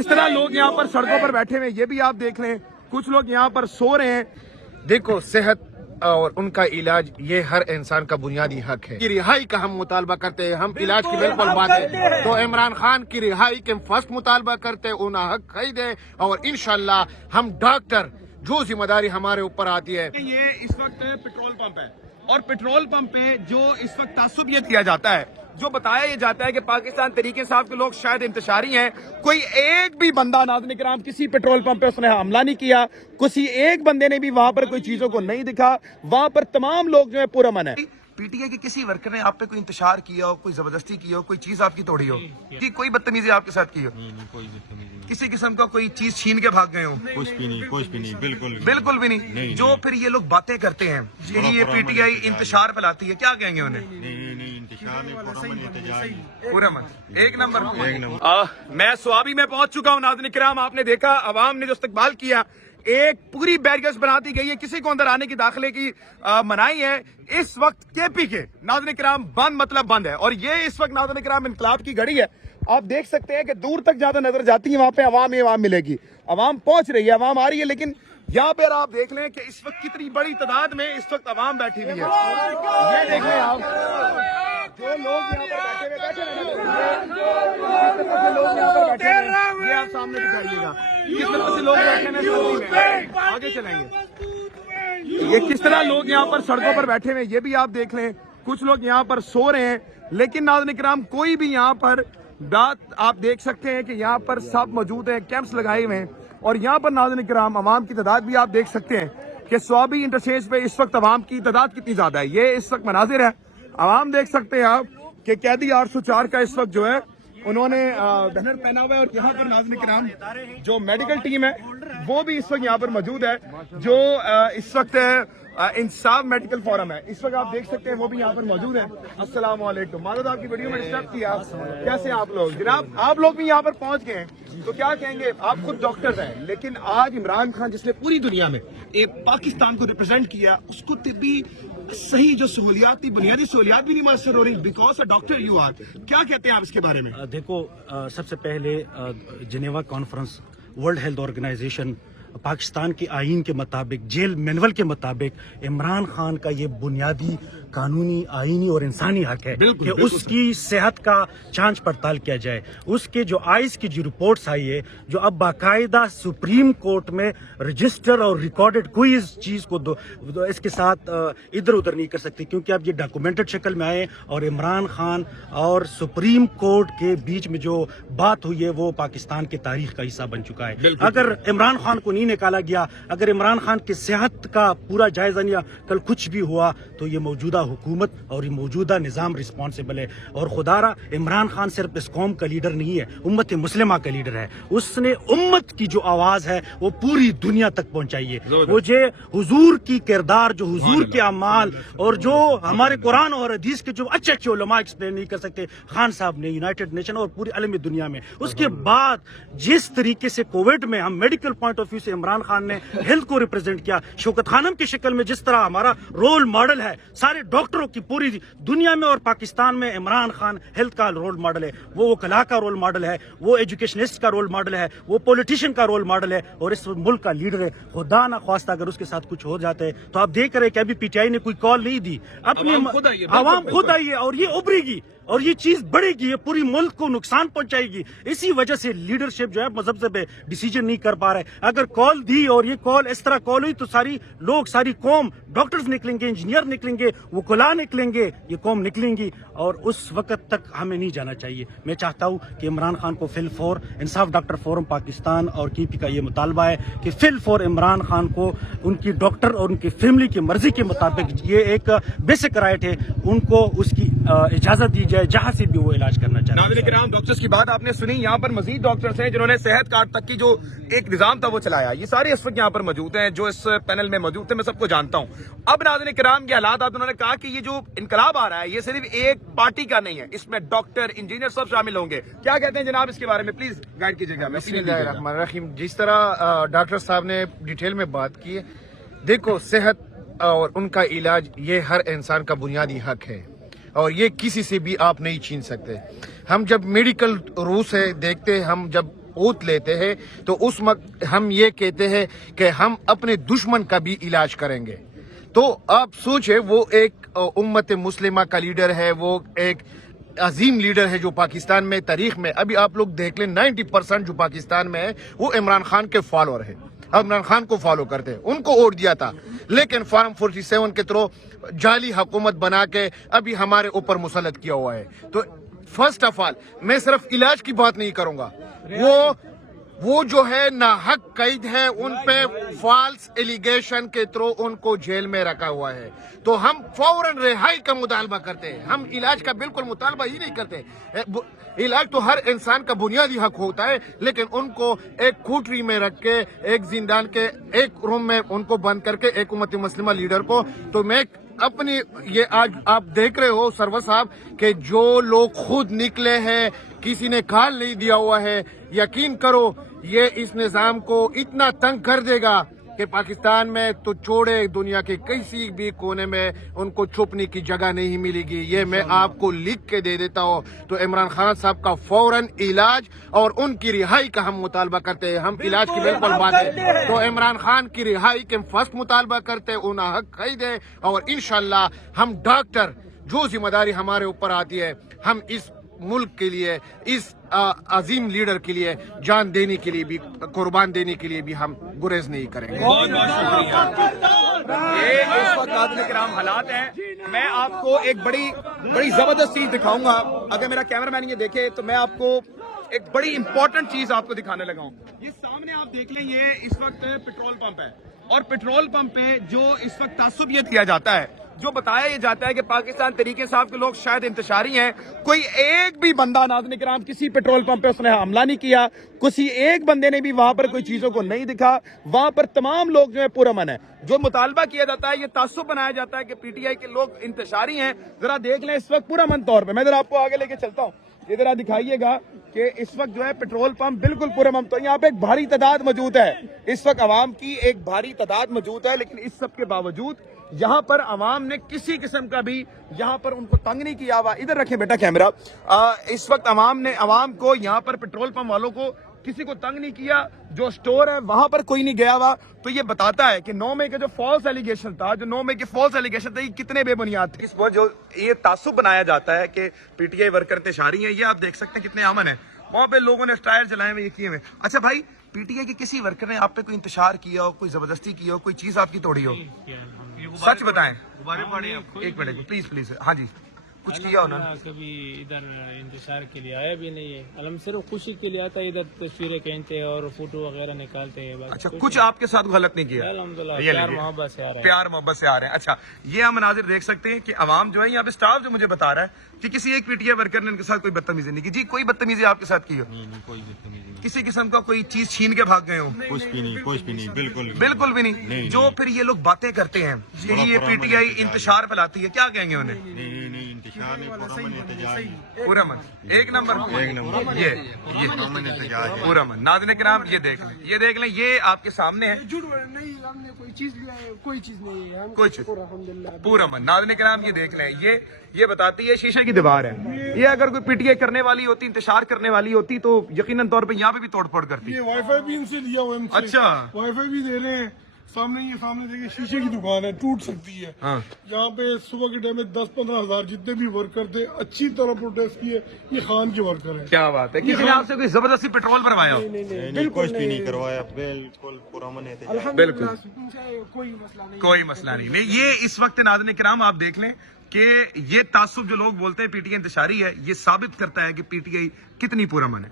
اس طرح لوگ یہاں پر سڑکوں پر بیٹھے ہوئے یہ بھی آپ دیکھ لیں، کچھ لوگ یہاں پر سو رہے ہیں۔ دیکھو، صحت اور ان کا علاج یہ ہر انسان کا بنیادی حق ہے۔ کی رہائی کا ہم مطالبہ کرتے ہیں، ہم علاج کی بالکل بات ہے تو عمران خان کی رہائی کے فرسٹ مطالبہ کرتے ہیں، انہیں حق خریدے اور انشاءاللہ ہم ڈاکٹر جو ذمہ داری ہمارے اوپر آتی ہے۔ یہ اس وقت پیٹرول پمپ ہے اور پیٹرول پمپ پہ جو اس وقت تعصب یہ کیا جاتا ہے، جو بتایا یہ جاتا ہے کہ پاکستان تحریک انصاف کے لوگ شاید انتشاری ہیں، کوئی ایک بھی بندہ ناظرین کرام کسی پیٹرول پمپ پہ اس نے حملہ نہیں کیا، کسی ایک بندے نے بھی وہاں پر کوئی چیزوں کو نہیں دکھا، وہاں پر تمام لوگ جو ہے پرامن ہے۔ پی ٹی آئی کے کسی ورکر نے آپ پہ کوئی انتشار کیا ہو، کوئی زبردستی کی ہو، کوئی چیز آپ کی توڑی ہو، کوئی بدتمیزی آپ کے ساتھ کی ہو، کسی قسم کا کوئی چیز چھین کے بھاگ گئے ہو؟ کچھ بھی نہیں، بالکل بھی نہیں۔ جو پھر یہ لوگ باتیں کرتے ہیں کہ یہ پی ٹی آئی انتشار پھیلاتی ہے، کیا کہیں گے انہیں؟ ایک نمبر۔ میں سوابی میں پہنچ چکا ہوں ناظرین کرام، آپ نے دیکھا عوام نے جو استقبال کیا، ایک پوری بیریئرز بنا دی گئی ہے، کسی کو اندر آنے کی داخلے کی منائی ہے۔ اس وقت کے پی کے ناظرین کرام بند مطلب بند ہے، اور یہ اس وقت ناظرین کرام انقلاب کی گھڑی ہے۔ آپ دیکھ سکتے ہیں کہ دور تک زیادہ نظر جاتی ہے، وہاں پہ عوام ہی عوام ملے گی، عوام پہنچ رہی ہے، عوام آ رہی ہے، لیکن یہاں پہ آپ دیکھ لیں کہ اس وقت کتنی بڑی تعداد میں اس وقت عوام بیٹھی ہوئی ہے۔ یہ دیکھ لیں آپ، جو لوگ یہاں پر بیٹھے ہوئے یہ آپ سامنے دکھائیے گا، کس طرح سے لوگ بیٹھے ہیں، آگے چلیں گے۔ یہ کس طرح لوگ یہاں پر سڑکوں پر بیٹھے ہوئے یہ بھی آپ دیکھ لیں، کچھ لوگ یہاں پر سو رہے ہیں، لیکن ناظرین کرام کوئی بھی یہاں پر بات آپ دیکھ سکتے ہیں کہ یہاں پر سب موجود ہیں، کیمپس لگائے ہوئے ہیں، اور یہاں پر ناظرین کرام عوام کی تعداد بھی آپ دیکھ سکتے ہیں کہ سوابی انٹرچینج پہ اس وقت عوام کی تعداد کتنی زیادہ ہے۔ یہ اس وقت مناظر ہے، عوام دیکھ سکتے ہیں آپ کہ قیدی 804 کا اس وقت جو ہے انہوں نے بینر پہنا ہوا ہے، اور یہاں پر ناظرین کرام جو میڈیکل ٹیم ہے وہ بھی اس وقت یہاں پر موجود ہے، جو اس وقت انصاف میڈیکل فورم ہے، اس وقت آپ دیکھ سکتے ہیں وہ بھی یہاں پر موجود ہے۔ السلام علیکم، معذرت آپ کی ویڈیو میں ڈسٹرب کیا، کیسے آپ لوگ؟ جناب آپ لوگ بھی یہاں پر پہنچ گئے ہیں تو کیا کہیں گے؟ آپ خود ڈاکٹرز ہیں، لیکن آج عمران خان جس نے پوری دنیا میں ایک پاکستان کو ریپرزینٹ کیا، اس کو طبی صحیح جو سہولیات تھی، بنیادی سہولیات بھی نہیں میسر ہو رہی، because a doctor you are, کیا کہتے ہیں آپ اس کے بارے میں؟ دیکھو، سب سے پہلے Geneva conference, world health organization, Pakistan کے آئین کے مطابق، جیل مینول کے مطابق عمران خان کا یہ بنیادی قانونی، آئینی اور انسانی حق ہے کہ اس کی صحت کا جانچ پڑتال کیا جائے۔ اس کے جو آئس کی جو رپورٹس آئی ہے، جو اب باقاعدہ سپریم کورٹ میں رجسٹر اور ریکارڈڈ، کوئی اس چیز کو اس کے ساتھ ادھر ادھر نہیں کر سکتی، کیونکہ اب یہ ڈاکومنٹڈ شکل میں آئے، اور عمران خان اور سپریم کورٹ کے بیچ میں جو بات ہوئی ہے وہ پاکستان کے تاریخ کا حصہ بن چکا ہے۔ اگر عمران خان کو نہیں نکالا گیا، اگر عمران خان کی صحت کا پورا جائزہ نہیں، کل کچھ بھی ہوا تو یہ موجودہ حکومت اور یہ موجودہ نظام رسپانسبل ہے۔ اور خدا را عمران خان صرف اس قوم کا لیڈر نہیں ہے، امت مسلمہ کا لیڈر ہے۔ اس نے امت کی جو آواز ہے وہ پوری دنیا تک پہنچائی ہے۔ وہ جو حضور کی کردار، جو حضور کے اعمال، اور جو ہمارے قرآن اور حدیث کے جو اچھے اچھے علماء ایکسپلین نہیں کر سکتے، خان صاحب نے یونائٹڈ نیشن اور پوری عالمی دنیا میں۔ اس کے بعد جس طریقے سے کووڈ میں ہم میڈیکل پوائنٹ آف ویو سے عمران خان نے ہیلتھ کو ریپرزینٹ کیا، شوکت خانم کی شکل میں جس طرح ہمارا رول ماڈل ہے سارے ڈاکٹروں کی پوری دنیا میں اور پاکستان میں، عمران خان ہیلتھ کا رول ماڈل ہے، وہ وکلاء کا رول ماڈل ہے، وہ ایجوکیشنسٹ کا رول ماڈل ہے، وہ پولیٹیشین کا رول ماڈل ہے، اور اس ملک کا لیڈر ہے۔ خدا نہ خواستہ اگر اس کے ساتھ کچھ ہو جاتا ہے تو آپ دیکھ رہے کہ ابھی پی ٹی آئی نے کوئی کال نہیں دی، اپنی عوام خود آئی ہے، اور یہ ابھرے گی اور یہ چیز بڑھے گی، یہ پوری ملک کو نقصان پہنچائے گی۔ اسی وجہ سے لیڈرشپ جو ہے مذہب سے ڈیسیجن نہیں کر پا رہے۔ اگر کال دی اور یہ کال اس طرح کال ہوئی تو ساری لوگ، ساری قوم، ڈاکٹرز نکلیں گے، انجینئر نکلیں گے، وکلاء نکلیں گے، یہ قوم نکلیں گی، اور اس وقت تک ہمیں نہیں جانا چاہیے۔ میں چاہتا ہوں کہ عمران خان کو فل فور، انصاف ڈاکٹر فورم پاکستان اور کی پی کا یہ مطالبہ ہے کہ فل فور عمران خان کو ان کی ڈاکٹر اور ان کی فیملی کی مرضی کے مطابق، یہ ایک بیسک رائٹ ہے، ان کو اس کی اجازت دی جائے جہاں سے بھی وہ علاج کرنا چاہتے ہیں۔ ناظرین کرام، ڈاکٹرز کی بات آپ نے سنی، یہاں پر مزید ڈاکٹرز ہیں جنہوں نے صحت کارڈ تک کی جو ایک نظام تھا وہ چلایا، یہ سارے اس وقت یہاں پر موجود ہیں جو اس پینل میں موجود تھے، میں سب کو جانتا ہوں۔ اب ناظرین کرام کے حالات، انہوں نے کہا کہ یہ جو انقلاب آ رہا ہے یہ صرف ایک پارٹی کا نہیں ہے، اس میں ڈاکٹر، انجینئر سب شامل ہوں گے۔ کیا کہتے ہیں جناب اس کے بارے میں؟ پلیز گائیڈ کیجیے گا۔ بسم اللہ الرحمن الرحیم۔ جس طرح ڈاکٹر صاحب نے ڈیٹیل میں بات کی ہے، دیکھو، صحت اور ان کا علاج یہ ہر انسان کا بنیادی حق ہے، اور یہ کسی سے بھی آپ نہیں چھین سکتے۔ ہم جب میڈیکل روس ہے دیکھتے، ہم جب قوت لیتے ہیں تو اس وقت ہم یہ کہتے ہیں کہ ہم اپنے دشمن کا بھی علاج کریں گے. تو آپ سوچیں وہ ایک امت مسلمہ کا لیڈر ہے, وہ ایک عظیم لیڈر ہے جو پاکستان میں تاریخ میں ابھی آپ لوگ دیکھ لیں 90% جو پاکستان میں ہے وہ عمران خان کے فالوور ہے, عمران خان کو فالو کرتے ہیں, ان کو ووٹ دیا تھا. لیکن فارم 47 کے تھرو جعلی حکومت بنا کے ابھی ہمارے اوپر مسلط کیا ہوا ہے. تو فرسٹ آف آل میں صرف علاج کی بات نہیں کروں گا, وہ جو ہے ناحق قید ہے, ان پہ فالس ایلیگیشن کے تھرو ان کو جیل میں رکھا ہوا ہے. تو ہم فوراً رہائی کا مطالبہ کرتے ہیں, ہم علاج کا بالکل مطالبہ ہی نہیں کرتے. علاج تو ہر انسان کا بنیادی حق ہوتا ہے, لیکن ان کو ایک کوٹری میں رکھ کے, ایک زندان کے ایک روم میں ان کو بند کر کے, ایک امت مسلمہ لیڈر کو, تو میں اپنی یہ آج آپ دیکھ رہے ہو سرور صاحب کہ جو لوگ خود نکلے ہیں, کسی نے کال نہیں دیا ہوا ہے, یقین کرو یہ اس نظام کو اتنا تنگ کر دے گا کہ پاکستان میں تو چھوڑے دنیا کے کسی بھی کونے میں ان کو چھپنے کی جگہ نہیں ملے گی. یہ میں آپ کو لکھ کے دے دیتا ہوں. تو عمران خان صاحب کا فوراً علاج اور ان کی رہائی کا ہم مطالبہ کرتے ہیں. ہم علاج کی بالکل بات ہے تو عمران خان کی رہائی کے فرسٹ مطالبہ کرتے ہیں, انہیں حق قید ہے, اور انشاءاللہ ہم ڈاکٹر جو ذمہ داری ہمارے اوپر آتی ہے ہم اس ملک کے لیے, اس عظیم لیڈر کے لیے جان دینے کے لیے بھی, قربان دینے کے لیے بھی ہم گریز نہیں کریں گے. بہت بہت شکریہ. یہ اس وقت ناظرین کرام حالات ہیں. میں آپ کو ایک بڑی زبردست چیز دکھاؤں گا. اگر میرا کیمرہ مین یہ دیکھے تو میں آپ کو ایک بڑی امپورٹنٹ چیز آپ کو دکھانے لگا ہوں. یہ سامنے آپ دیکھ لیں, یہ اس وقت پیٹرول پمپ ہے, اور پیٹرول پمپ پہ جو اس وقت تعصب یہ کیا جاتا ہے, جو بتایا یہ جاتا ہے کہ پاکستان تحریک انصاف کے لوگ شاید انتشاری ہیں. کوئی ایک بھی بندہ ناظرین کرام کسی پیٹرول پمپ پہ اس نے حملہ نہیں کیا, کسی ایک بندے نے بھی وہاں پر کوئی چیزوں کو نہیں دکھا. وہاں پر تمام لوگ جو ہے پرامن ہے. جو مطالبہ کیا جاتا ہے, یہ تعصب بنایا جاتا ہے کہ پی ٹی آئی کے لوگ انتشاری ہیں. ذرا دیکھ لیں اس وقت پرامن طور پہ, میں ذرا آپ کو آگے لے کے چلتا ہوں, یہ ذرا دکھائیے گا کہ اس وقت جو ہے پیٹرول پمپ بالکل پرامن. تو یہاں پہ ایک بھاری تعداد موجود ہے, اس وقت عوام کی ایک بھاری تعداد موجود ہے, لیکن اس سب کے باوجود یہاں پر عوام نے کسی قسم کا بھی یہاں پر ان کو تنگ نہیں کیا ہوا. ادھر رکھیں بیٹا کیمرہ. اس وقت عوام کو یہاں پر پیٹرول پمپ والوں کو کسی کو تنگ نہیں کیا. جو سٹور ہے وہاں پر کوئی نہیں گیا ہوا. تو یہ بتاتا ہے کہ 9 مئی کا جو فالس ایلیگیشن تھا, یہ کتنے بے بنیاد تھے. اس پر جو یہ تعصب بنایا جاتا ہے کہ پی ٹی آئی ورکر انتشاری ہیں, یہ آپ دیکھ سکتے ہیں کتنے امن ہیں. وہاں پہ لوگوں نے ٹائر جلائے ہوئے, یہ کیے ہوئے. اچھا بھائی, پی ٹی آئی کے کسی ورکر نے آپ پہ کوئی انتشار کیا ہو, کوئی زبردستی کی ہو, کوئی چیز آپ کی توڑی ہو, سچ بتائیں. ایک منٹ پلیز. ہاں جی, کچھ کیا انہوں نے؟ کبھی ادھر انتشار کے لیے آیا بھی نہیں ہے. ہم صرف خوشی کے لیے آتا ہے, ادھر تصویریں کھینچتے ہیں اور فوٹو وغیرہ نکالتے ہیں. اچھا, کچھ آپ کے ساتھ غلط نہیں کیا؟ الحمدللہ پیار محبت سے آ رہے ہیں. پیار محبت سے آ رہے ہیں. اچھا, یہ ہم مناظر دیکھ سکتے ہیں کہ عوام جو ہے یہاں پہ اسٹاف جو مجھے بتا رہا ہے کہ کسی ایک پی ٹی آئی ورکر نے ان کے ساتھ کوئی بدتمیزی نہیں کی. جی, کوئی بدتمیزی آپ کے ساتھ کی ہو؟ کوئی بدتمیزی نہیں, کسی قسم کا کوئی چیز چھین کے بھاگ گئے ہو؟ کچھ بھی نہیں, بالکل بھی نہیں. جو پھر یہ لوگ باتیں کرتے ہیں کہ یہ پی ٹی آئی انتشار پھیلاتی ہے, کیا کہیں گے انہیں؟ نہیں انتشار نہیں, پرامن احتجاج, پورامن ایک نمبر. یہ پورامن. ناظرین کرام یہ دیکھ لیں, یہ آپ کے سامنے ہے. کوئی چیز پورامن. ناظرین کرام یہ دیکھ لیں, یہ بتاتی ہے شیشے کی دیوار ہے. یہ اگر کوئی پی ٹی آئی کرنے والی ہوتی, انتشار کرنے والی ہوتی, تو یقیناً طور پہ یہاں پہ بھی توڑ پھوڑ کرتی. یہ وائی فائی بھی ان سے لیا ہوا ہے. اچھا, وائی فائی بھی دے رہے ہیں. سامنے دیکھیں شیشے کی دکان ہے, ٹوٹ سکتی ہے. یہاں پہ صبح کے ٹائم میں 10-15 ہزار جتنے بھی ورکر تھے اچھی طرح پروٹیسٹ کیے. یہ خان کے ورکر ہیں. کیا بات ہے. کسی نے آپ سے کوئی زبردستی پیٹرول بھروایا ہو؟ کچھ بھی نہیں کروایا, بالکل پرامن احتجاج. بالکل کوئی مسئلہ نہیں. یہ اس وقت ناظرین کرام آپ دیکھ لیں کہ یہ تعصب جو لوگ بولتے ہیں پی ٹی آئی انتشاری ہے, یہ ثابت کرتا ہے کہ پی ٹی آئی کتنی پرامن ہے.